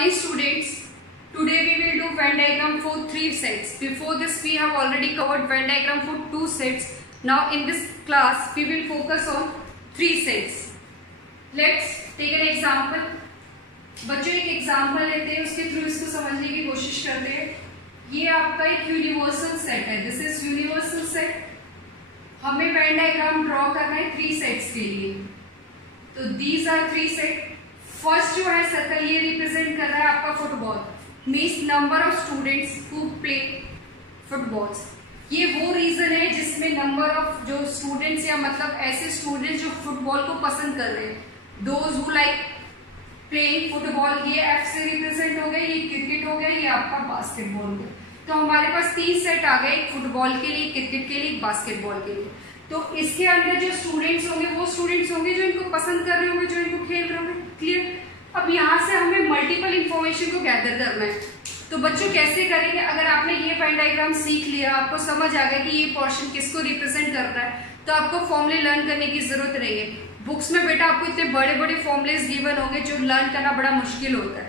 morning students. Today we will do Venn diagram for 3 sets. Before this we have already covered Venn diagram for 2 sets. Now in this class we will focus on 3 sets. Let's take an example. बच्चों एक example लेते हैं, उसके through इसको समझने की कोशिश करते हैं. ये आपका एक यूनिवर्सल सेट है. This is universal set. हमें वेन डायग्राम ड्रॉ करना है 3 सेट्स के लिए. तो दीज आर 3 सेट. फर्स्ट जो है सर्कल ये रिप्रेजेंट कर रहा है आपका football. Means number of students who play footballs. ये वो रीजन है जिसमें नंबर ऑफ जो स्टूडेंट्स या मतलब ऐसे स्टूडेंट्स जो फुटबॉल को पसंद कर रहे हैं, those who like playing football. ये एफ से रिप्रेजेंट हो गया, ये क्रिकेट हो गया, ये आपका बास्केटबॉल हो गया. तो हमारे पास 3 सेट आ गए, एक फुटबॉल के लिए, क्रिकेट के लिए, बास्केटबॉल के लिए. तो इसके अंदर जो स्टूडेंट्स होंगे वो स्टूडेंट्स होंगे जो इनको पसंद कर रहे होंगे, जो इनको खेल रहे होंगे. क्लियर. अब यहाँ से हमें मल्टीपल इंफॉर्मेशन को गैदर करना है. तो बच्चों कैसे करेंगे? अगर आपने ये वेन डायग्राम सीख लिया, आपको समझ आ गया कि ये पोर्शन किसको रिप्रेजेंट कर रहा है, तो आपको फॉर्मूले लर्न करने की जरूरत नहीं है. बुक्स में बेटा आपको इतने बड़े बड़े फॉर्मुलेस गिवन होंगे जो लर्न करना बड़ा मुश्किल होता है.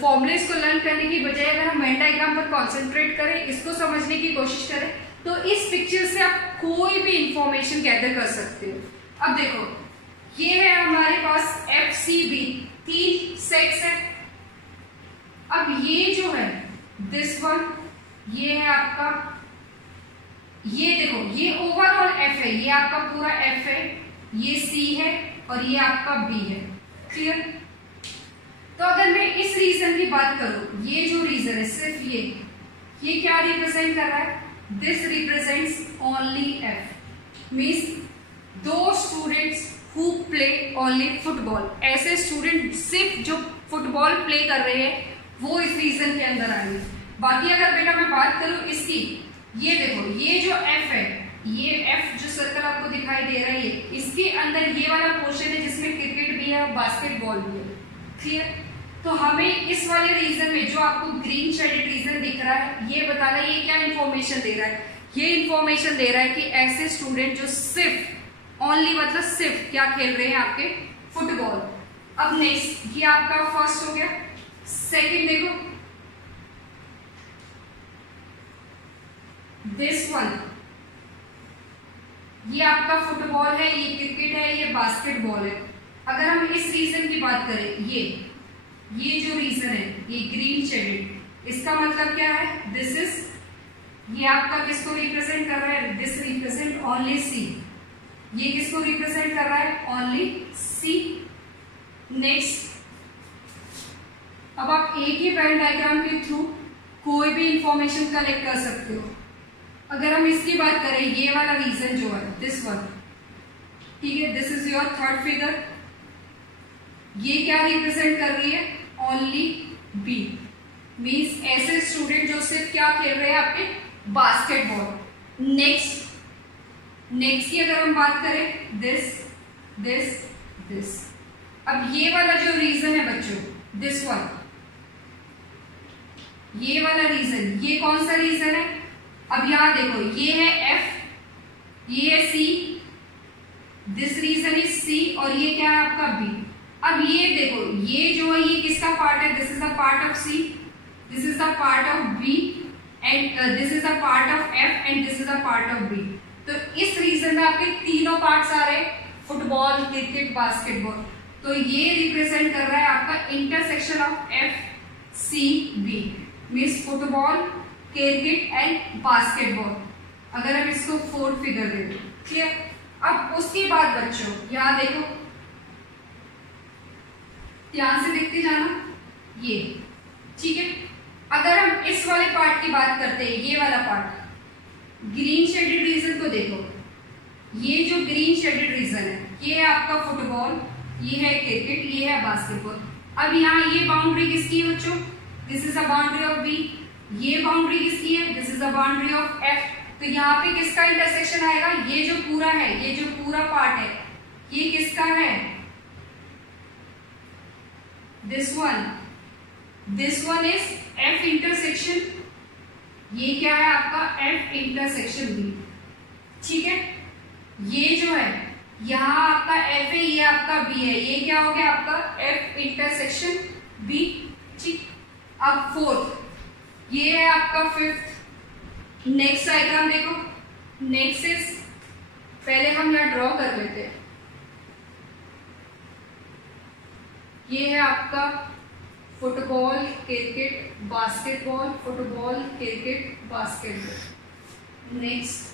फॉर्मुलेस को लर्न करने की बजाय अगर हम वेन डायग्राम पर कॉन्सेंट्रेट करें, इसको समझने की कोशिश करें, तो इस पिक्चर से आप कोई भी इंफॉर्मेशन गैदर कर सकते हो. अब देखो, ये है हमारे पास FCB 3 सेट्स है. अब ये जो है दिस वन, ये है आपका, ये देखो ये ओवरऑल F है, ये आपका पूरा F है, ये C है और ये आपका B है. क्लियर. तो अगर मैं इस रीजन की बात करूं, ये जो रीजन है सिर्फ ये क्या रिप्रेजेंट कर रहा है? This represents only F. Means दो students who play only football. ऐसे स्टूडेंट सिर्फ जो फुटबॉल प्ले कर रहे हैं वो इस रीजन के अंदर आएंगे. बाकी अगर बेटा मैं बात करूं इसकी, ये देखो ये जो F है, ये F जो सर्कल आपको दिखाई दे रहा है, इसके अंदर ये वाला पोर्शन है जिसमें क्रिकेट भी है और बास्केटबॉल भी है. क्लियर. तो हमें इस वाले रीजन में जो आपको ग्रीन शेडेड रीजन दिख रहा है, ये बताना ये क्या इंफॉर्मेशन दे रहा है. ये इंफॉर्मेशन दे रहा है कि ऐसे स्टूडेंट जो सिर्फ ओनली मतलब सिर्फ क्या खेल रहे हैं आपके फुटबॉल. अब नेक्स्ट ये आपका फर्स्ट हो गया. सेकंड देखो दिस वन, ये आपका फुटबॉल है, ये क्रिकेट है, ये बास्केटबॉल है. अगर हम इस रीजन की बात करें, ये जो रीजन है ये ग्रीन शेडेड, इसका मतलब क्या है? दिस इज, ये आपका किसको रिप्रेजेंट कर रहा है? दिस रिप्रेजेंट ओनली सी. ये किसको रिप्रेजेंट कर रहा है? ओनली सी. नेक्स्ट, अब आप एक ही वेन डायग्राम के थ्रू कोई भी इंफॉर्मेशन कलेक्ट कर सकते हो. अगर हम इसकी बात करें, ये वाला रीजन जो है दिस वन, ठीक है, this is your third figure. ये क्या रिप्रेजेंट कर रही है? Only B. मीन्स ऐसे स्टूडेंट जो सिर्फ क्या खेल रहे हैं आपके बास्केटबॉल. नेक्स्ट की अगर हम बात करें, दिस. अब ये वाला जो रीजन है बच्चों, दिस वन, ये वाला रीजन, ये कौन सा रीजन है? अब यहां देखो, ये है F, ये है C, this region is C और ये क्या है आपका B. अब ये देखो, ये जो है ये किसका पार्ट है? This is the part of C, this is the part of B and this is the part of F and this is the part of B. तो इस रीजन में आपके तीनों पार्ट्स आ रहे हैं, फुटबॉल, क्रिकेट, बास्केटबॉल. तो ये represent कर रहा है आपका intersection of F C B. Means football, cricket and basketball. अगर हम इसको 4th फिगर दे दें. क्लियर. अब उसके बाद बच्चों यहां देखो, ध्यान से देखते जाना, ये ठीक है. अगर हम इस वाले पार्ट की बात करते हैं, ये वाला पार्ट, ग्रीन शेडेड रीजन को देखो. ये जो ग्रीन शेडेड रीजन है, ये है आपका फुटबॉल, ये है क्रिकेट, ये है बास्केटबॉल. अब यहाँ ये बाउंड्री किसकी है बच्चों? This is the boundary of B. ये बाउंड्री किसकी है? This is the boundary of F. तो यहाँ पे किसका इंटरसेक्शन आएगा? ये जो पूरा है, ये जो पूरा पार्ट है, ये किसका है? This one is F intersection. ये क्या है आपका? F intersection B. ठीक है. ये जो है यहाँ आपका एफ है, ये आपका बी है. ये क्या हो गया आपका? F intersection B. ठीक अब फोर्थ, ये है आपका फिफ्थ। नेक्स्ट डायग्राम देखो, नेक्स्ट इज, पहले हम यहाँ ड्रॉ कर लेते हैं। ये है आपका football, cricket, basketball, football, cricket, basketball. Next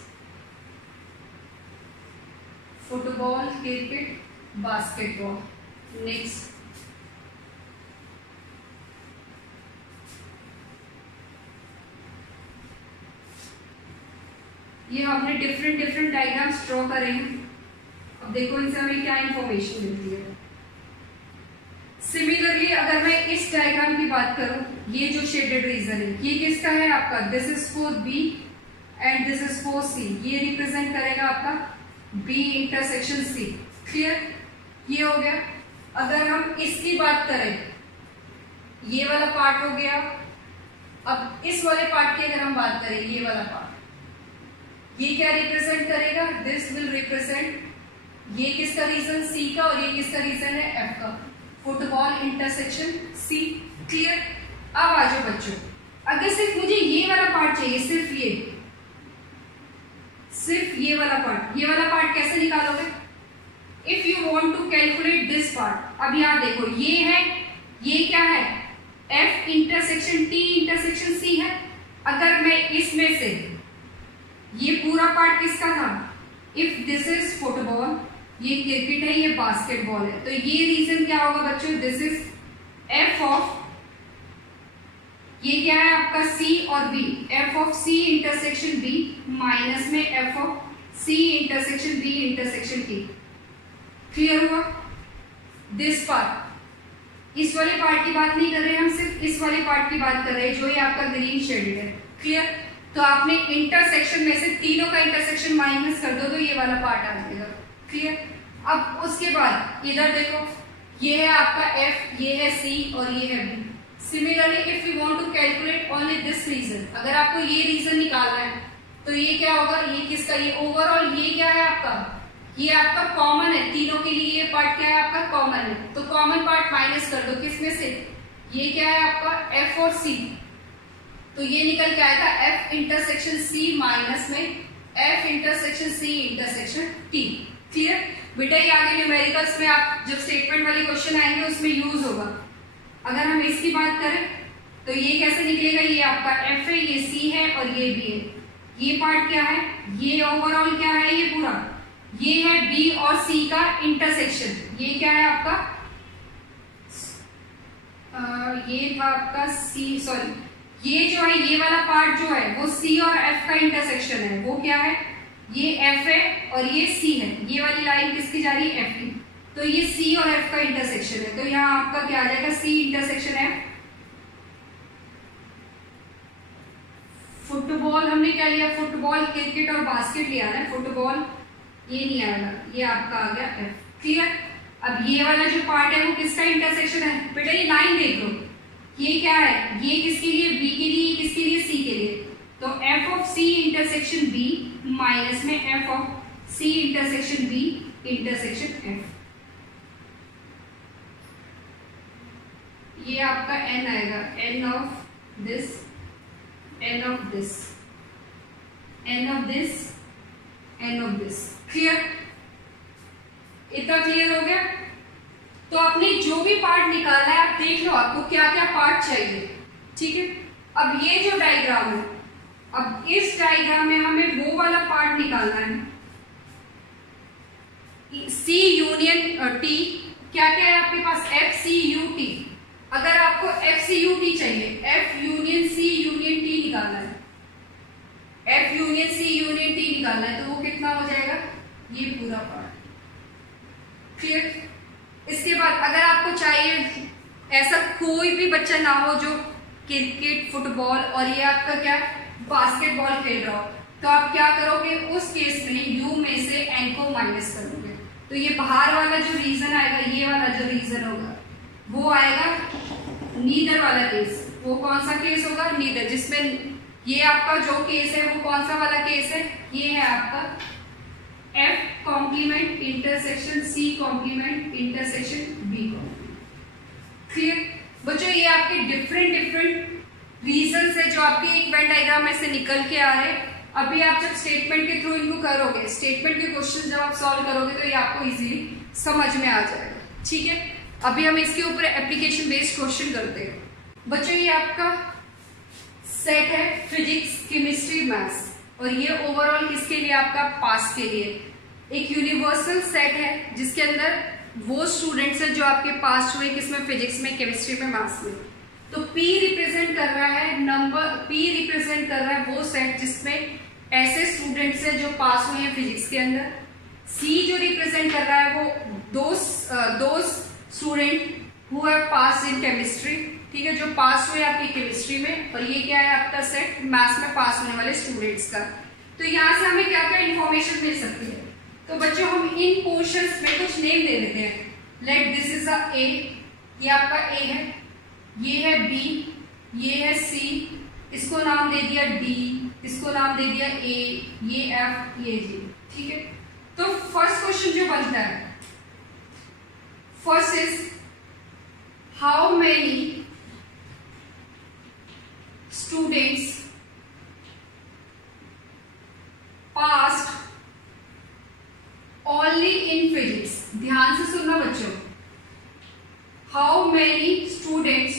football, cricket, basketball. Next ये हमने डिफरेंट डिफरेंट डायग्राम्स ड्रॉ करे हैं। अब देखो इनसे हमें क्या इंफॉर्मेशन मिलती है। सिमिलरली अगर मैं इस डायग्राम की बात करूं, ये जो शेडेड रीजन है ये किसका है आपका, this is for B and this is for C. ये रिप्रेजेंट करेगा आपका बी इंटरसेक्शन सी। क्लियर, ये हो गया। अगर हम इसकी बात करें, ये वाला पार्ट हो गया। अब इस वाले पार्ट की अगर हम बात करें, ये वाला पार्ट, ये क्या रिप्रेजेंट करेगा, दिस विल रिप्रेजेंट, ये किसका रीजन, सी का, और ये किसका रीजन है, एफ का। Football intersection C. क्लियर। अब आ जाओ बच्चों, अगर सिर्फ मुझे ये वाला पार्ट चाहिए, सिर्फ ये वाला पार्ट, ये वाला पार्ट कैसे निकालोगे, if you want to calculate this part. अब यहां देखो, ये है, ये क्या है, F intersection T intersection C है। अगर मैं इसमें से, ये पूरा पार्ट किसका था, इफ दिस इज फुटबॉल, ये क्रिकेट है, ये बास्केटबॉल है, तो ये रीजन क्या होगा बच्चों, दिस इज एफ ऑफ, ये क्या है आपका सी और B, F of C intersection B minus में F of C intersection B intersection T. Clear हुआ। दिस पार्ट, इस वाले पार्ट की बात नहीं कर रहे हम, सिर्फ इस वाले पार्ट की बात कर रहे हैं जो ये आपका ग्रीन शेडेड है। क्लियर। तो आपने इंटरसेक्शन में से तीनों का इंटरसेक्शन माइनस कर दो तो ये वाला पार्ट आ जाएगा। क्लियर। अब उसके बाद इधर देखो, ये है आपका एफ, ये है सी और ये है B. Similarly if you want to calculate only this region, अगर आपको ये रीजन निकालना है तो ये क्या होगा, ये किसका, ये ओवरऑल, ये क्या है आपका, ये आपका कॉमन है, तीनों के लिए ये पार्ट क्या है आपका कॉमन है, तो कॉमन पार्ट माइनस कर दो किसमें से, ये क्या है आपका एफ और सी, तो ये निकल के आएगा एफ इंटरसेक्शन सी माइनस में F intersection C intersection T. Clear बेटा, ये आगे न्यूमेरिकल्स में आप जब स्टेटमेंट वाले क्वेश्चन आएंगे उसमें यूज होगा। अगर हम इसकी बात करें तो ये कैसे निकलेगा, ये आपका एफ है, ये सी है और ये बी है। ये पार्ट क्या है, ये ओवरऑल क्या है, ये पूरा, ये है बी और सी का इंटरसेक्शन। ये क्या है आपका, ये था आपका सी, सॉरी, ये जो है, ये वाला पार्ट जो है वो सी और एफ का इंटरसेक्शन है। वो क्या है, ये एफ है और ये सी है। ये वाली लाइन किसकी जा रही है, एफ की, तो ये सी और एफ का इंटरसेक्शन है। तो यहाँ आपका क्या आ जाएगा, सी इंटरसेक्शन एफ। फुटबॉल हमने क्या लिया, फुटबॉल, क्रिकेट और बास्केट लिया है। फुटबॉल ये नहीं आएगा, ये आपका आ गया एफ। क्लियर। अब ये वाला जो पार्ट है वो किसका इंटरसेक्शन है, बेटा ये लाइन देख लो, ये क्या है, ये किसके लिए, बी के लिए, किसके लिए, सी के लिए, तो F of C intersection B minus में F of C intersection B intersection F. ये आपका एन आएगा, N of this, N of this, N of this, N of this. Clear, इतना क्लियर हो गया। तो आपने जो भी पार्ट निकालना है आप देख लो आपको क्या क्या पार्ट चाहिए। ठीक है। अब ये जो डायग्राम है, अब इस डायग्राम में हमें वो वाला पार्ट निकालना है, सी यूनियन टी। क्या क्या है आपके पास, एफ सी यू टी। अगर आपको एफ सी यू टी चाहिए, F union C union T निकालना है, F union C union T निकालना है, तो वो कितना हो जाएगा, ये पूरा पार्ट। क्लियर। इसके बाद अगर आपको चाहिए, ऐसा कोई भी बच्चा ना हो जो क्रिकेट, फुटबॉल और ये आपका क्या बास्केटबॉल खेल रहा हो, तो आप क्या करोगे, उस केस में यू में से एन को माइनस करोगे, तो ये बाहर वाला जो रीजन आएगा, ये वाला जो रीजन होगा वो आएगा नीदर वाला केस। वो कौन सा केस होगा, नीदर, जिसमें ये आपका जो केस है वो कौन सा वाला केस है, ये है आपका F complement intersection C complement intersection B complement. Clear. बच्चों ये आपके डिफरेंट रीजंस है जो आपके एक वेन डायग्राम में से निकल के आ रहे हैं। अभी आप जब स्टेटमेंट के थ्रू इनको करोगे, स्टेटमेंट के क्वेश्चन जब आप सॉल्व करोगे तो ये आपको इजीली समझ में आ जाएगा, ठीक है। अभी हम इसके ऊपर एप्लीकेशन बेस्ड क्वेश्चन करते हैं। बच्चों ये आपका सेट है फिजिक्स, केमिस्ट्री, मैथ्स, और ये ओवरऑल किसके लिए, आपका पास के लिए एक यूनिवर्सल सेट है जिसके अंदर वो स्टूडेंट्स हैं जो आपके पास हुए किसमें, फिजिक्स में, केमिस्ट्री में, मैथ्स में। तो P रिप्रेजेंट कर रहा है नंबर, P रिप्रेजेंट कर रहा है वो सेट जिसमें ऐसे स्टूडेंट्स हैं जो पास हुए हैं फिजिक्स के अंदर। C जो रिप्रेजेंट कर रहा है वो दो student who have pass in chemistry, ठीक है, जो पास हुए आपकी केमिस्ट्री में। और ये क्या है आपका सेट, मैथ्स में पास होने वाले स्टूडेंट्स का। तो यहाँ से हमें क्या क्या इंफॉर्मेशन मिल सकती है। तो बच्चों हम इन पोर्शंस में कुछ नेम दे देते हैं। लेट दिस इज अ ए, ये आपका ए है, ये है बी, ये है सी, इसको नाम दे दिया डी, इसको नाम दे दिया ए, ये एफ, ये जी, ठीक है। तो फर्स्ट क्वेश्चन जो बनता है, first is how many students passed only in physics. ध्यान से सुनना बच्चों, how many students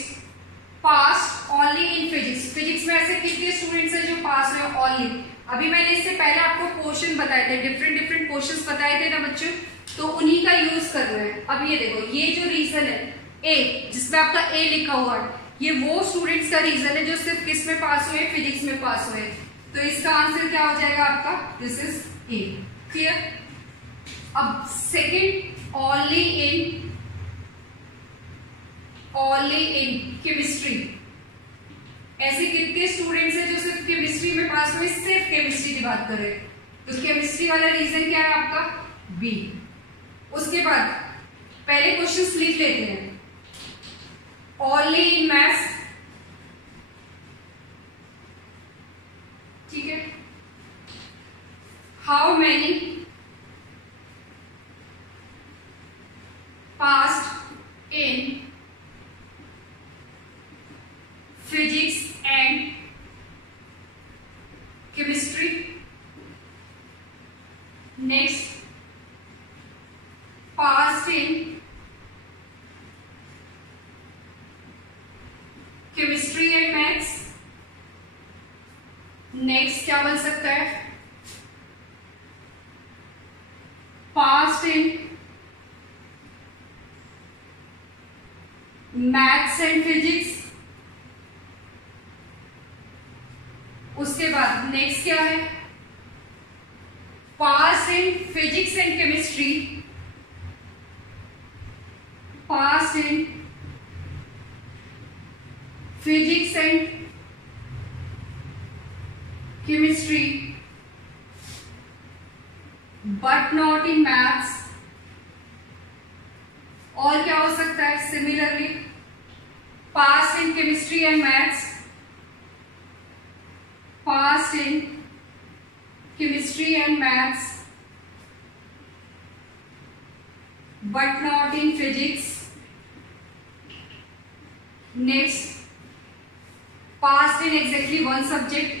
passed only in physics. Physics में ऐसे कितने स्टूडेंट्स हैं जो पास हुए ओनली। अभी मैंने इससे पहले आपको पोर्शन बताए थे, डिफरेंट पोर्शंस बताए थे ना बच्चों, तो उन्हीं का यूज कर रहे हैं। अब ये देखो, ये जो रीजन है ए, जिसमें आपका ए लिखा हुआ है, ये वो स्टूडेंट्स का रीजन है जो सिर्फ किस में पास हुए, फिजिक्स में पास हुए। तो इसका आंसर क्या हो जाएगा आपका, दिस इज ए, क्लियर। अब सेकेंड, ओनली इन केमिस्ट्री। ऐसे कितने स्टूडेंट्स हैं जो सिर्फ केमिस्ट्री में पास हुए, सिर्फ केमिस्ट्री की बात कर रहे हैं, तो केमिस्ट्री वाला रीजन क्या है आपका, बी। उसके बाद पहले क्वेश्चंस लिख लेते हैं। ओनली इन मैथ्स, ठीक है। How many passed in physics and chemistry. Next, passed in chemistry and maths. Next क्या बन सकता है, passed in maths and physics. उसके बाद नेक्स्ट क्या है, pass in physics and chemistry, pass in physics and chemistry but not in maths. और क्या हो सकता है, similarly pass in chemistry and maths, pass in chemistry and maths but not in physics. Next, pass in exactly one subject,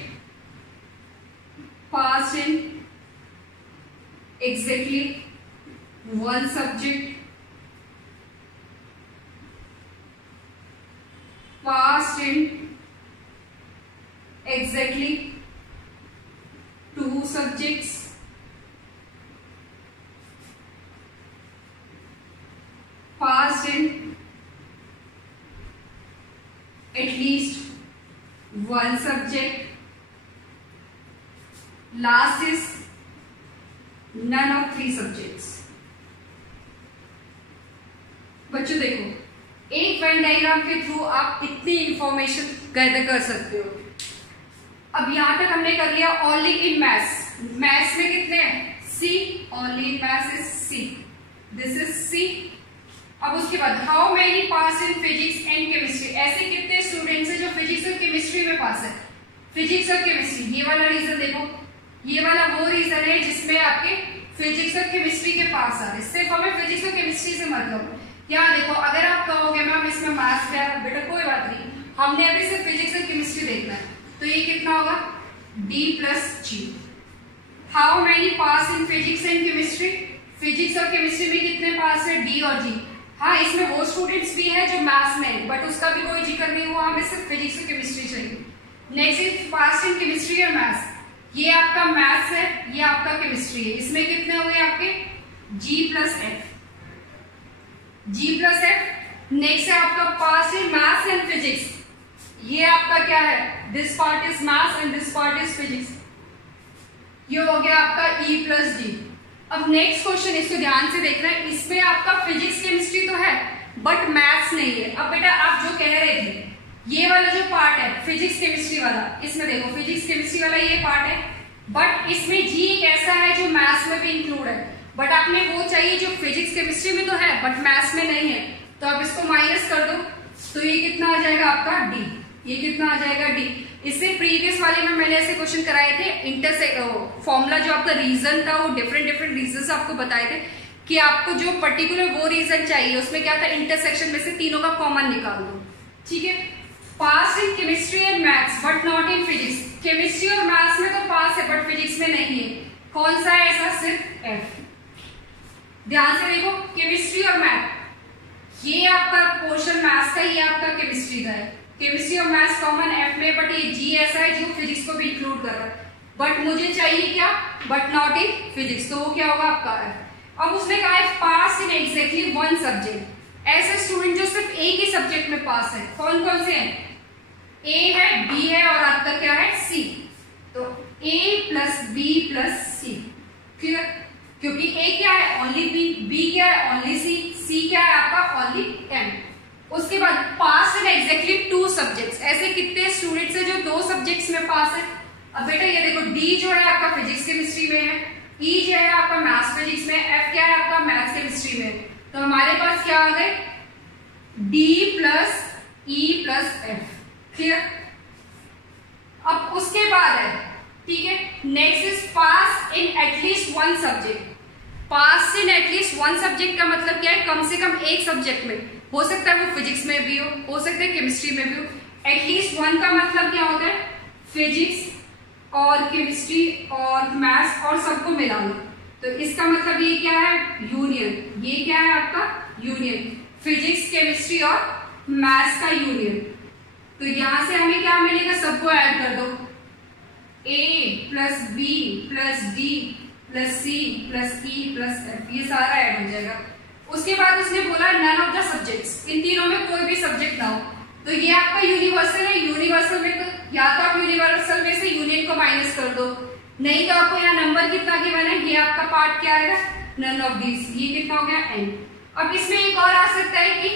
pass in exactly one subject, passed in exactly 2 subjects, passed in at least 1 subject, last is none of 3 subjects। बच्चों देखो, एक Venn diagram के through आप इतनी information gather कर सकते हो। अब यहां तक हमने कर लिया ओनली इन मैथ्स। मैथ्स में कितने हैं, C, only in maths is C, this is C. अब उसके बाद how many pass in physics and chemistry. ऐसे कितने स्टूडेंट्स हैं जो फिजिक्स और केमिस्ट्री में पास है, फिजिक्स और केमिस्ट्री। ये वाला रीजन देखो, ये वाला वो रीजन है जिसमें आपके फिजिक्स और केमिस्ट्री के पास आ रहे। सिर्फ हमें फिजिक्स और केमिस्ट्री से मतलब, यहाँ देखो, अगर आप कहोगे मैम इसमें मैथ्स क्या है, बेटा कोई बात नहीं, हमने अभी सिर्फ फिजिक्स और केमिस्ट्री देखना है, तो ये कितना होगा D plus G। How many pass in physics and chemistry, physics और केमिस्ट्री में कितने पास है, D और G। हाँ, इसमें वो स्टूडेंट्स भी है जो मैथ्स में है, बट उसका भी कोई जिक्र नहीं हुआ, हमें सिर्फ फिजिक्स और केमिस्ट्री चाहिए। Next is pass in chemistry और मैथ्स, ये आपका मैथ्स है, ये आपका केमिस्ट्री है, इसमें कितने हो गए आपके G plus F, G plus F। Next है आपका पास इन मैथ्स एंड फिजिक्स, ये आपका क्या है, this part is maths and this part is physics, ये हो गया आपका E plus D। अब नेक्स्ट क्वेश्चन, इसको ध्यान से देखना है, इसमें आपका फिजिक्स केमिस्ट्री तो है बट मैथ्स नहीं है। अब बेटा आप जो कह रहे थे, ये वाला जो पार्ट है फिजिक्स केमिस्ट्री वाला, इसमें देखो फिजिक्स केमिस्ट्री वाला ये पार्ट है, बट इसमें G एक ऐसा है जो मैथ्स में भी इंक्लूड है, बट आपने वो चाहिए जो फिजिक्स केमिस्ट्री में तो है बट मैथ्स में नहीं है, तो आप इसको माइनस कर दो, तो ये कितना आ जाएगा आपका D, ये कितना आ जाएगा D। इससे प्रीवियस वाले में मैंने ऐसे क्वेश्चन कराए थे, फॉर्मूला जो आपका रीजन था वो डिफरेंट रीजन आपको बताए थे कि आपको जो पर्टिकुलर वो रीजन चाहिए उसमें क्या था, इंटरसेक्शन में से तीनों का कॉमन निकाल दो, ठीक है। Pass in chemistry and maths but not in physics, chemistry और मैथ्स में तो पास है बट फिजिक्स में नहीं है, कौन सा है ऐसा, सिर्फ F। ध्यान से देखो, केमिस्ट्री और मैथ, ये आपका पोर्शन मैथ्स का, ये आपका केमिस्ट्री का है, केमिस्ट्री और मैथ्स कॉमन F में, बट ये G ऐसा है जो फिजिक्स को भी इंक्लूड कर रहा है, बट मुझे चाहिए क्या, बट नॉट इन फिजिक्स, तो वो क्या होगा आपका F। अब उसने कहा है pass in exactly one subject, ऐसे स्टूडेंट जो सिर्फ एक ही सब्जेक्ट में पास है, कौन कौन से हैं, A है, B है और आपका क्या है C, तो A plus B plus C, clear, क्योंकि A क्या है ओनली B, B क्या है ओनली C, C क्या है आपका ओनली M। उसके बाद पास इन एग्जैक्टली टू सब्जेक्ट्स, ऐसे कितने स्टूडेंट्स हैं जो दो सब्जेक्ट्स में पास है। अब बेटा ये देखो, D जो है आपका फिजिक्स केमिस्ट्री में है, E जो है आपका मैथ्स फिजिक्स में, F क्या है आपका मैथ्स केमिस्ट्री में, तो हमारे पास क्या आ गए D plus E plus F, clear. अब उसके बाद है, ठीक है, next is pass in at least one subject. Pass in at least one subject का मतलब क्या है, कम से कम एक सब्जेक्ट में, हो सकता है वो फिजिक्स में भी हो सकता है केमिस्ट्री में भी हो। एटलीस्ट वन का मतलब क्या होता है, फिजिक्स और केमिस्ट्री और मैथ्स और सबको मिला लो, तो इसका मतलब ये क्या है, यूनियन, ये क्या है आपका यूनियन, फिजिक्स केमिस्ट्री और मैथ्स का यूनियन। तो यहां से हमें क्या मिलेगा, सबको ऐड कर दो, A plus B plus D plus C plus E plus F, ये सारा ऐड हो जाएगा। उसके बाद उसने बोला नन ऑफ द सब्जेक्ट्स, इन तीनों में कोई भी सब्जेक्ट ना हो, तो ये आपका यूनिवर्सल है, यूनिवर्सल में तो या तो आप यूनिवर्सल में से यूनियन को माइनस कर दो, नहीं तो आपको यहाँ नंबर कितना गिवन है, ये आपका पार्ट क्या आएगा, नन ऑफ दिस, ये कितना हो गया n। अब इसमें एक और आ सकता है कि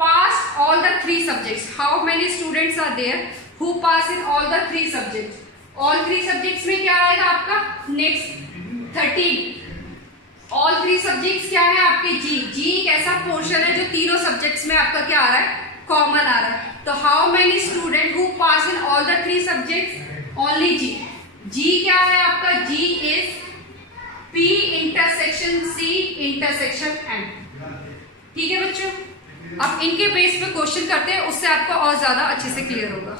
pass all the three subjects, how many students are there who pass in all the three subjects, all three subjects में क्या आएगा आपका, next 13, all three subjects क्या है आपके G एक ऐसा पोर्शन है जो तीनों सब्जेक्ट्स में आपका क्या आ रहा है, कॉमन आ रहा है, तो how many students who pass in all the three subjects, only G क्या है आपका, G is P intersection C intersection N, ठीक है बच्चों। अब इनके बेस पे क्वेश्चन करते हैं, उससे आपको और ज्यादा अच्छे से क्लियर होगा।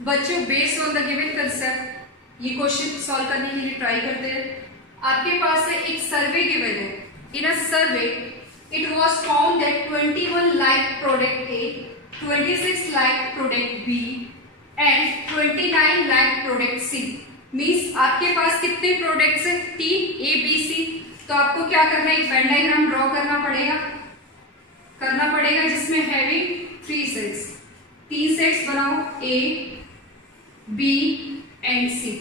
बच्चों based on the given concept ये क्वेश्चन सॉल्व करने के लिए ट्राई करते हैं। आपके पास है एक सर्वे गिवन है, in a survey it was found that 21 like product A, 26 like product B and 29 like product C। Means आपके पास कितने प्रोडक्ट्स है, 3 A B C, तो आपको क्या करना है, एक वेन डायग्राम ड्रॉ करना पड़ेगा जिसमें हैविंग 3 सेट्स, 3 सेट्स बनाओ A B एंड C।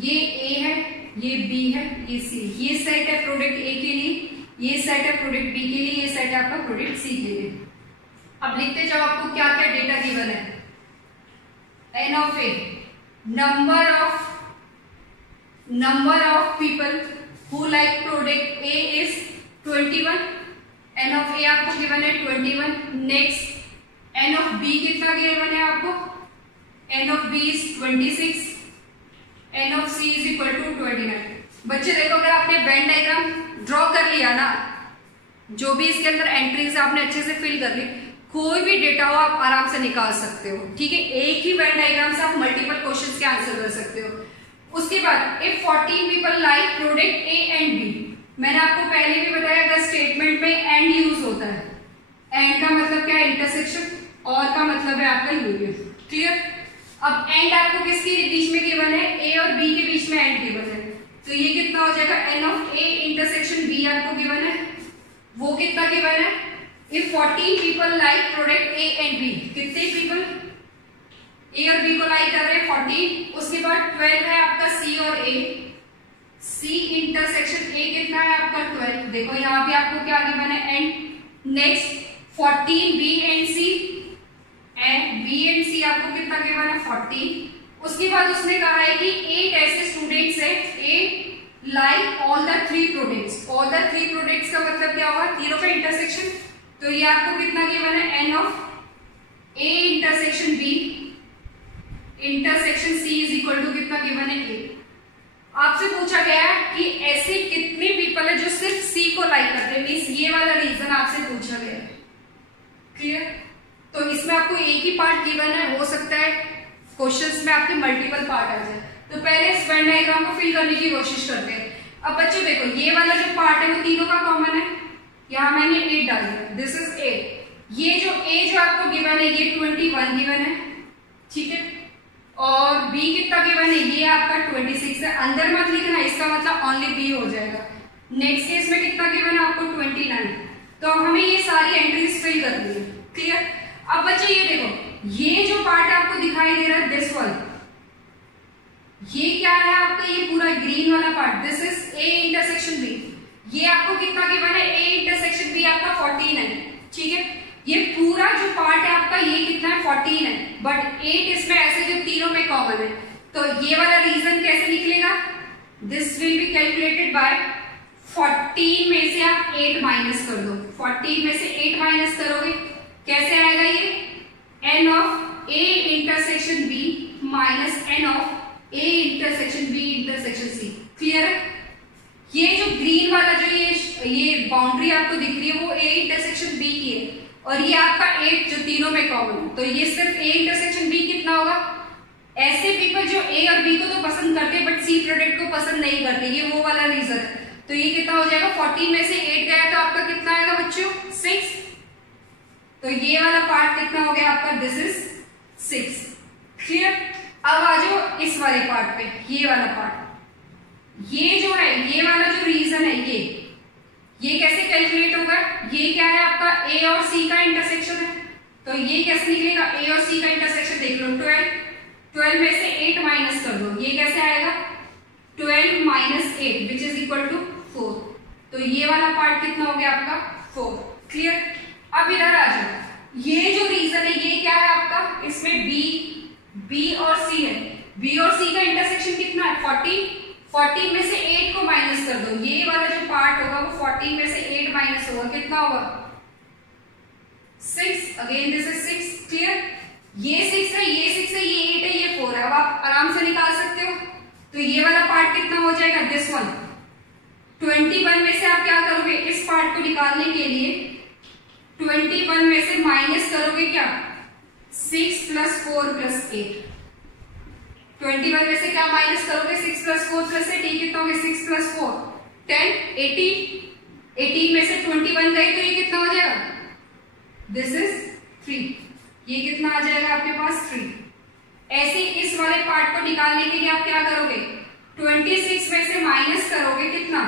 ये A है, ये B है, ये C, ये सेट है प्रोडक्ट A के लिए, ये सेट है प्रोडक्ट B के लिए, ये सेट है आपका प्रोडक्ट C के लिए। अब लिखते जाओ आपको क्या क्या डेटा गिवन है, N of A, number of people who like product A is 21, N of A आपको गिवन है 21। नेक्स्ट N of B कितना गिवन है आपको, N of B is 26, n of c is equal to 29। बच्चे देखो, अगर आपने वेन डायग्राम ड्रॉ कर लिया ना, जो भी इसके अंदर एंट्रीज आपने अच्छे से फिल कर ली, कोई भी डेटा हो आप आराम से निकाल सकते हो। ठीक है, एक ही वेन डायग्राम से आप मल्टीपल क्वेश्चंस के आंसर कर सकते हो। उसके बाद if 14 people like product A and B, मैंने आपको पहले भी बताया अगर स्टेटमेंट में एंड यूज होता है, एंड का मतलब क्या है, इंटरसेक्शन, और का मतलब है आपका यूनियन। क्लियर। अब एंड आपको किसके बीच में गिवन है, ए और बी के बीच में एंड गिवन है, तो ये कितना हो जाएगा, N of A intersection B आपको गिवन है, वो कितना गिवन है, if 14 people like product A and B, कितने पीपल ए और बी को लाइक कर रहे हैं, 14। उसके बाद 12 है आपका सी और ए, सी इंटरसेक्शन ए कितना है आपका 12। देखो यहाँ पे आपको क्या गिवन है, and next 14 B and C, and B and C आपको कितना गिवन है, 14। उसके बाद उसने कहा है कि 8 ऐसे स्टूडेंट्स है, A like all the 3 products. All the 3 products का मतलब क्या होगा, तीनों का इंटरसेक्शन, तो ये आपको कितना गिवन है, N of A intersection B intersection C is equal to कितना गिवन है, ए। आपसे पूछा गया है कि ऐसे कितने पीपल है जो सिर्फ सी को लाइक करते हैं, मींस ये वाला रीजन आपसे पूछा गया है। क्लियर। तो इसमें आपको एक ही पार्ट गिवन है, हो सकता है क्वेश्चंस में आपके मल्टीपल पार्ट आ जाए, तो पहले इस वेन डायग्राम को फिल करने की कोशिश करते हैं। अब बच्चे देखो, ये वाला जो पार्ट है वो तीनों का कॉमन है, यहाँ मैंने 8 डाल दिया, दिस इज 8। ये जो ए जो आपको गिवन है ये 21 गिवन है, ठीक है, और बी कितना गिवन है, ये आपका 26 है। अंदर मत लिखना, इसका मतलब ओनली बी हो जाएगा। नेक्स्ट केस में कितना गिवन है आपको, 29। तो अब हमें ये सारी एंट्रीज फिल करनी है। क्लियर। अब बच्चे ये देखो, ये जो पार्ट आपको दिखाई दे रहा है, दिस वन, ये क्या है आपका, ये पूरा ग्रीन वाला part, this is A intersection B. ये आपको कितना गिवन है, ए इंटरसेक्शन बी आपका 14 है, ठीक है। ये पूरा जो पार्ट है आपका ये कितना है, 14 है, बट 8 इसमें ऐसे जो तीनों में कॉमन है, तो ये वाला रीजन कैसे निकलेगा, this will be calculated by 14 में से आप 8 माइनस कर दो। 14 में से 8 माइनस करोगे, कैसे आएगा ये, N of A intersection B minus N of A intersection B intersection C. Clear है। ये जो ग्रीन वाला जो ये बाउंड्री आपको दिख रही है वो ए इंटरसेक्शन बी की है, और ये आपका 8 जो तीनों में कॉमन है, तो ये सिर्फ ए इंटरसेक्शन बी कितना होगा, ऐसे पीपल जो ए और बी को तो पसंद करते हैं बट सी प्रोडक्ट को पसंद नहीं करते, ये वो वाला रीजन है। तो ये कितना हो जाएगा, 14 में से 8 गया तो आपका कितना आएगा बच्चों, 6। तो ये वाला पार्ट कितना हो गया आपका, दिस इज 6। क्लियर। अब आ जाओ इस वाले पार्ट पे, ये वाला पार्ट, ये जो है ये वाला जो रीजन है ये कैसे कैलकुलेट होगा, ये क्या है आपका ए और सी का इंटरसेक्शन है, तो ये कैसे निकलेगा, ए और सी का इंटरसेक्शन देख लो, 12 में से 8 माइनस कर दो, ये कैसे आएगा, 12 minus 8 which is equal to 4। तो ये वाला पार्ट कितना हो गया आपका, 4। क्लियर। अब इधर आ जाओ, ये जो रीजन है ये क्या है आपका, इसमें बी और सी है, बी और सी का इंटरसेक्शन कितना है, 14 में से 8 को माइनस कर दो, ये वाला जो पार्ट होगा वो 14 में से 8 माइनस होगा, कितना होगा, 6। Again this is 6। क्लियर। ये 6 है, ये 6 है, ये 8 है, ये 4 है। अब आप आराम से निकाल सकते हो, तो ये वाला पार्ट कितना हो जाएगा, दिस वन। 21 में से आप क्या करोगे, इस पार्ट को निकालने के लिए 21 में से माइनस करोगे क्या, 6 प्लस 4 प्लस 8। 21 में से क्या माइनस करोगे, 6 प्लस 4 प्लस 8, ये कितना हो गया, 6 प्लस 4 10, 18 में से 21 गए तो ये कितना हो जाएगा, दिस इज 3। ये कितना आ जाएगा आपके पास, 3। ऐसे इस वाले पार्ट को निकालने के लिए आप क्या करोगे, 26 में से माइनस करोगे कितना,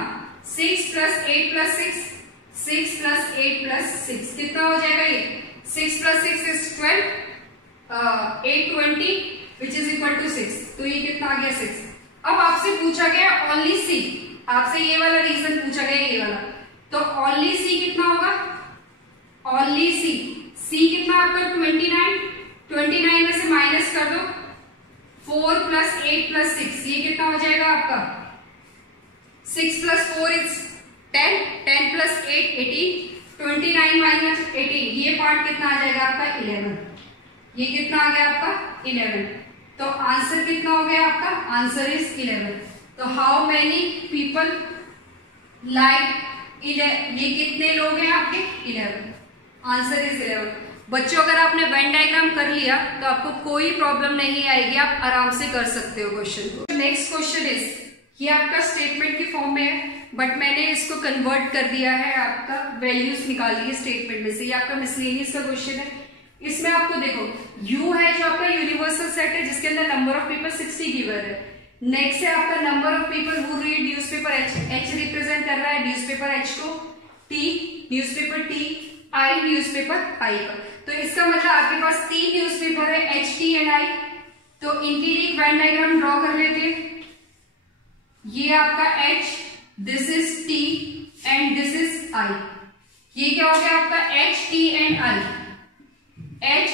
6 प्लस 8 प्लस 6, 6 प्लस 8 प्लस 6 कितना हो जाएगा, ये 6 plus 6 is 12, 8 20 which is equal to 6। तो ये कितना आ गया, 6। अब आपसे पूछा गया ओनली सी, आपसे ये वाला रीजन पूछा गया, ये वाला, तो ओनली सी कितना होगा, ओनली सी कितना आपका 29 में से माइनस कर दो 4 प्लस 8 प्लस 6, ये कितना हो जाएगा आपका, 6 प्लस 4 इज 10 प्लस 8 18, 29 माइनस 18, ये पार्ट कितना आ जाएगा आपका 11। ये कितना आ गया आपका 11। तो आंसर कितना हो गया आपका? Answer is 11। तो हाउ मेनी पीपल लाइक 11, ये कितने लोग हैं आपके? 11। Answer is 11। बच्चों अगर आपने वेन डायग्राम कर लिया तो आपको कोई प्रॉब्लम नहीं आएगी, आप आराम से कर सकते हो क्वेश्चन को। नेक्स्ट क्वेश्चन इज, ये आपका स्टेटमेंट की फॉर्म में है बट मैंने इसको कन्वर्ट कर दिया है, आपका वैल्यूज निकाल ली है स्टेटमेंट में से। ये आपका मिसलेनियस का क्वेश्चन है। इसमें आपको देखो यू है जो आपका यूनिवर्सल सेट है जिसके अंदर नंबर ऑफ पीपल 60 गिवन है। नेक्स्ट है आपका number of people who read newspaper H represent कर रहा है न्यूज़पेपर एच को, टी न्यूज़पेपर टी, आई न्यूज़पेपर आई का। तो इसका मतलब आपके पास 3 न्यूज़पेपर है एच टी एंड आई। तो इनकी एक वेन डायग्राम ड्रॉ कर लेते हैं। ये आपका H, this is T and this is I. ये क्या हो गया आपका? H T and I, H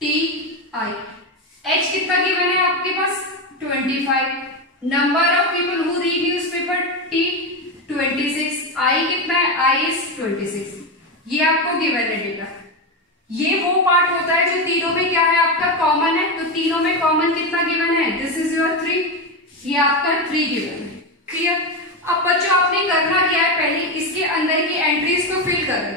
T I. H कितना गिवन है आपके पास? 25। Number of people who read newspaper T 26। आई कितना है? I is 26। ये आपको गिवन है डेटा। ये वो पार्ट होता है जो तीनों में क्या है आपका? कॉमन है। तो तीनों में कॉमन कितना गिवन है? दिस इज योर 3, ये आपका 3 गिवन है। क्लियर? अब बच्चों आपने करना क्या है, पहले इसके अंदर की एंट्रीज को फिल कर रहे।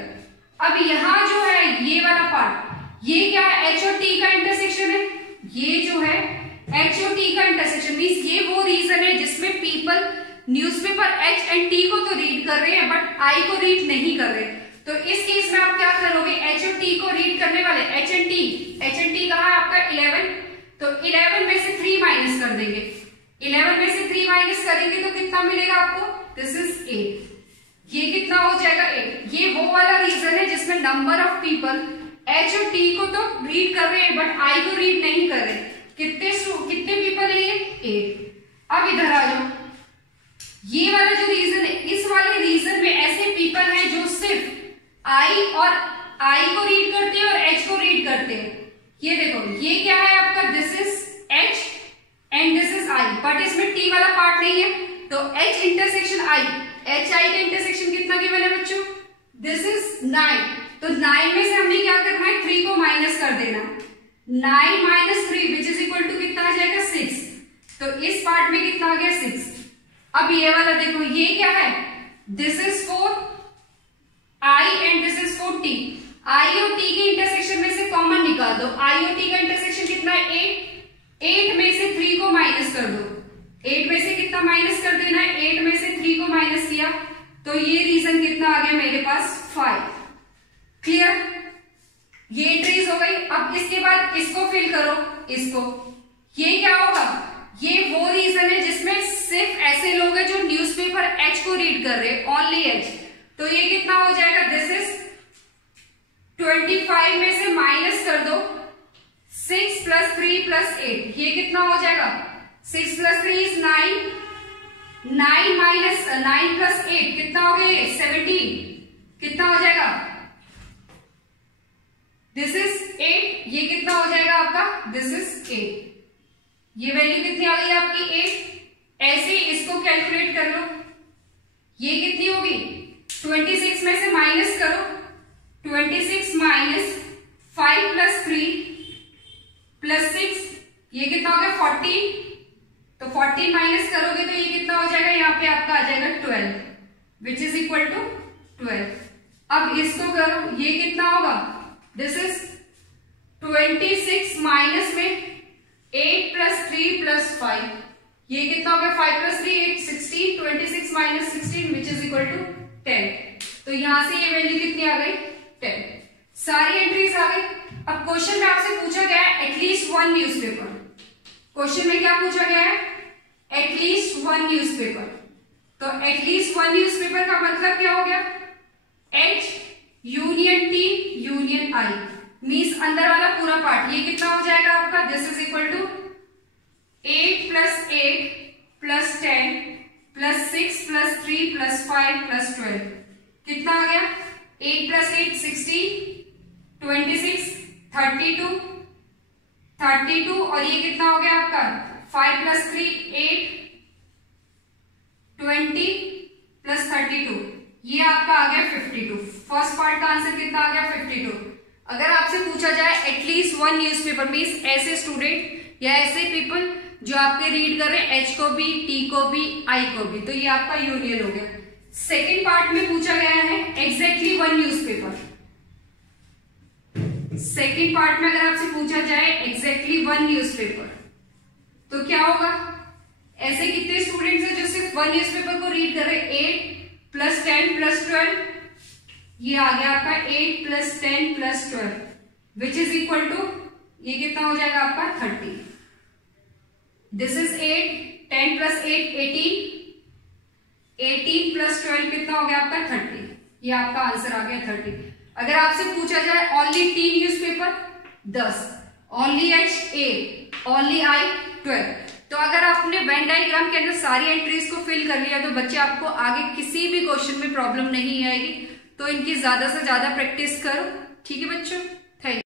अब यहाँ जो है ये वाला पार्ट, ये क्या है? एच और टी का इंटरसेक्शन है। ये जो है एच और टी का इंटरसेक्शन मींस ये वो रीजन है जिसमें people newspaper H and T को तो रीड कर रहे हैं बट आई को रीड नहीं कर रहे। तो इस केस में आप क्या करोगे? एच और टी को रीड करने वाले एच एंड टी कहा है आपका 11। तो 11 में से 3 माइनस कर देंगे। 11 में से 3 माइनस करेंगे तो कितना मिलेगा आपको? This is 8। ये कितना हो जाएगा? 8। ये वो वाला रीजन है जिसमें नंबर ऑफ पीपल एच और टी को तो रीड कर रहे हैं बट आई को रीड नहीं कर रहे। कितने पीपल है ये? 8। अब इधर आ जाओ। ये वाला जो रीजन है, इस वाले रीजन में ऐसे पीपल हैं जो सिर्फ आई को रीड करते हैं और एच को रीड करते हैं। ये देखो ये क्या है आपका? This is H and this is I but इसमें टी वाला पार्ट नहीं है। तो H intersection I, H I का इंटरसेक्शन कितना गिवन है बच्चों? This is 9। तो 9 में से हमने क्या करना है? 3 को माइनस कर देना। 9 minus 3 which is equal to कितना आ जाएगा? 6। तो इस पार्ट में कितना आ गया? 6। अब ये वाला देखो ये क्या है? This is 4 I and this is 4 T. I और टी के इंटरसेक्शन में से कॉमन निकाल दो। आई और टी का इंटरसेक्शन कितना है? 8। 8 में से 3 को माइनस कर दो। 8 में से कितना माइनस कर देना है? 8 में से 3 को माइनस किया तो ये रीजन कितना आ गया मेरे पास? 5। क्लियर? ये एंट्रीज हो गई। अब इसके बाद इसको फिल करो। इसको ये क्या होगा? ये वो रीजन है जिसमें सिर्फ ऐसे लोग हैं जो न्यूज़पेपर एच को रीड कर रहे हैं, ओनली एच। तो ये कितना हो जाएगा? दिस इज 25 में से माइनस कर दो 6 प्लस 3 प्लस 8। ये कितना हो जाएगा? 6 प्लस 3 इज 9। 9 माइनस 9 प्लस 8 कितना हो गया? ये 17। कितना हो जाएगा? This is 8। ये कितना हो जाएगा आपका? This is 8। ये वैल्यू कितनी आ गई आपकी? 8। ऐसे इसको कैलकुलेट कर लो। ये कितनी होगी? 26 में से माइनस करो। 26 माइनस 5 प्लस 3 प्लस 6 ये कितना हो गया? 14। तो 14 माइनस करोगे तो ये कितना हो जाएगा? यहाँ पे आपका आ जाएगा 12 विच इज इक्वल टू 12। अब इसको करो। ये कितना होगा? दिस इज 26 माइनस में 8 प्लस 3 प्लस 5 ये कितना हो गया? 5 प्लस 3 8 16। 26 माइनस 16 विच इज इक्वल टू 10। तो यहां से ये वैल्यू कितनी आ गई? 10। सारी एंट्रीज आ गई। अब क्वेश्चन में आपसे पूछा गया है एटलीस्ट 1 न्यूज़पेपर। क्वेश्चन में क्या पूछा गया है? At least 1 newspaper. तो एटलीस्ट 1 न्यूज़पेपर का मतलब क्या हो गया? H union T union I means अंदर वाला पूरा पार्ट। ये कितना हो जाएगा आपका? This is equal to 8 plus 8 plus 10 plus 6 plus 3 plus 5 plus 12 कितना आ गया? 8 प्लस 8 16 26 32 और ये कितना हो गया आपका? 5 प्लस 3 8 20 प्लस 32 ये आपका आ गया 52। फर्स्ट पार्ट का आंसर कितना आ गया? 52। अगर आपसे पूछा जाए एटलीस्ट 1 न्यूज़पेपर मीन्स ऐसे स्टूडेंट या ऐसे पीपल जो आपके रीड कर रहे हैं एच को भी, टी को भी, आई को भी, तो ये आपका यूनियन हो गया। सेकेंड पार्ट में पूछा गया है exactly one newspaper. Second part में अगर आपसे पूछा जाए एग्जैक्टली वन न्यूज़पेपर तो क्या होगा? ऐसे कितने स्टूडेंट्स हैं जो सिर्फ वन न्यूज़पेपर को रीड कर रहे हैं? 8 प्लस 10 प्लस 12, ये आ गया आपका 8 plus 10 plus 12 which is equal to, ये कितना हो जाएगा आपका 30। दिस इज 8, 10 प्लस 8 18, 18 प्लस 12 कितना हो गया आपका 30। ये आपका आंसर आ गया 30। अगर आपसे पूछा जाए only T newspaper 10, only H 8, only I 12, तो अगर आपने वेन डायग्राम के अंदर सारी एंट्रीज को फिल कर लिया तो बच्चे आपको आगे किसी भी क्वेश्चन में प्रॉब्लम नहीं आएगी। तो इनकी ज्यादा से ज्यादा प्रैक्टिस करो, ठीक है बच्चों।